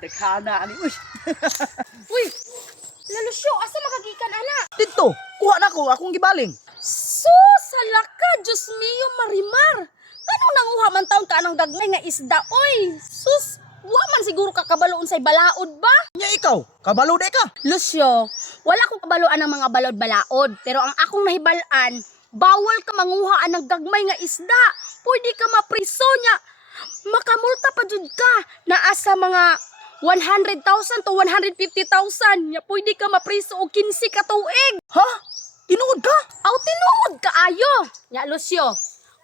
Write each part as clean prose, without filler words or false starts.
Daghana ani. Uy. Uy, Lalusyo, asa magagikan ana? Dito, kuha na ko akong gibaling. Sus, halaka, Diyos mio, Marimar. Anong nanguha man taon ka anang gagmay nga isda, oy? Sus, wa man siguro ka kabaloon say balaod ba? Nya ikaw, kabalo de ka. Lucio, wala akong kabaloan ng mga balod-balaod, pero ang akong nahibalaan, bawal ka manguha ng gagmay nga isda. Pwede ka mapriso niya. Makamulta pa jud ka naa sa mga 100,000 to 150,000. Nya pwede ka mapriso og 15 ka tuig. Ha? Tinuod ka? Aw tinuod ka ayo. Nya Lucio,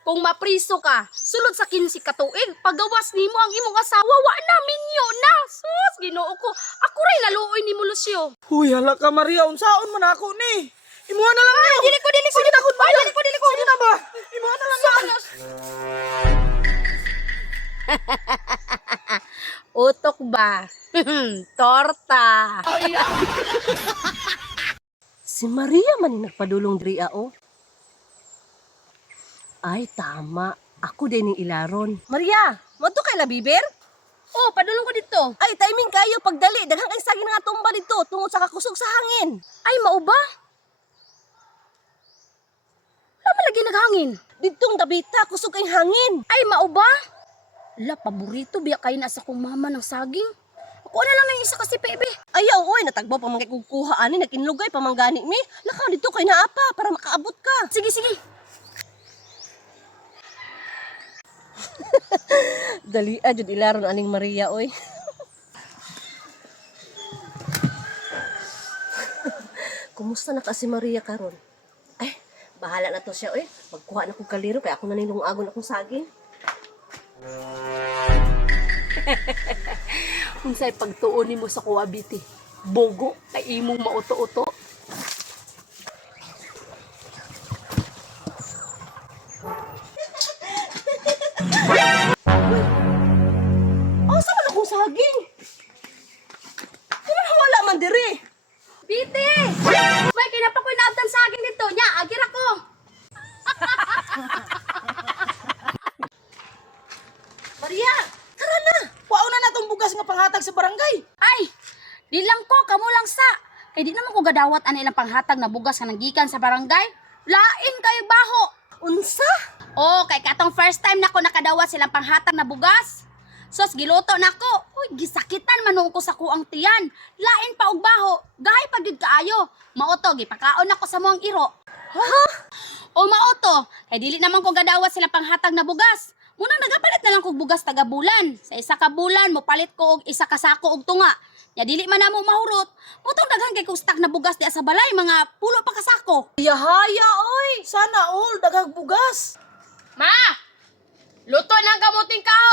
kung mapriso ka, sulod sa 15 ka tuig, pagawas nimo ang imong asawa, wa na minyo na. Sus, Ginoo ko. Ako ray naluoy nimo Lucio. Huy, hala ka Maria, unsaon man ako ni? Imuha na lang niyo. Dili ko. Sige na, Ay, dili ko. Sige na ba? Imuha na lang niyo. Utok ba? Torta. Si Maria man yung nagpadulong diri o. Ay, tama. Ako din yung ilaron. Maria, mo to kay labibir? Oh, padulong ko dito. Ay, timing kayo pagdali. Daghang kay saging nga tumba dito tungod sa kakusog sa hangin. Ay, mao ba? Wala lagi naghangin. Ditong dabita, kusog kay hangin. Ay, mao ba? La, paborito biya kayo na sa kong mama ng saging. Ako na lang ng isa kasi, bebe. Ayaw, oy, natagbaw pa mga kukuha ani, nakinlugay pa manggani mi. Lakaw dito kay naapa para makaabot ka. Sige. Dali, jud ilaron aning Maria, oy. Kumusta na ka si Maria karon? Ay, bahala na to siya, oy. Magkuha na kong kaliro kay ako na ning lungagon akong saging. Unsay pagtuon nimo sa kuwabiti? Bogo kay imong mauto-uto. Oh, sa man akong saging? Ano wala man diri? Biti! May kinapakoy na abdan saging dito. Nya, agir ako. Maria, tara na. Waon na natong bugas nga panghatag sa barangay. Ay, di lang ko, kamo lang sa. Kay di naman ko gadawat ani ilang panghatag na bugas nga nanggikan sa barangay. Lain kayo baho. Unsa? Oh, kay katong first time nako nakadawat silang panghatag na bugas. Sos giluto nako. Uy, gisakitan manung ko sa kuang tiyan. Lain pa og baho. Gahay pa gyud kaayo. Mauto gipakaon nako sa moang iro. Ha? O mauto, kay dili naman ko gadawat silang panghatag na bugas. Munang nagapalit na lang kog bugas taga bulan. Sa isa ka bulan mo palit ko og isa ka sako og tunga. Ya dili man namo mahurot. Mutong daghan kay kog stock na bugas diya sa balay mga pulo pa ka sako. Haya, oy. Sana all daghang bugas. Ma! Luto ng kamuting kahoy!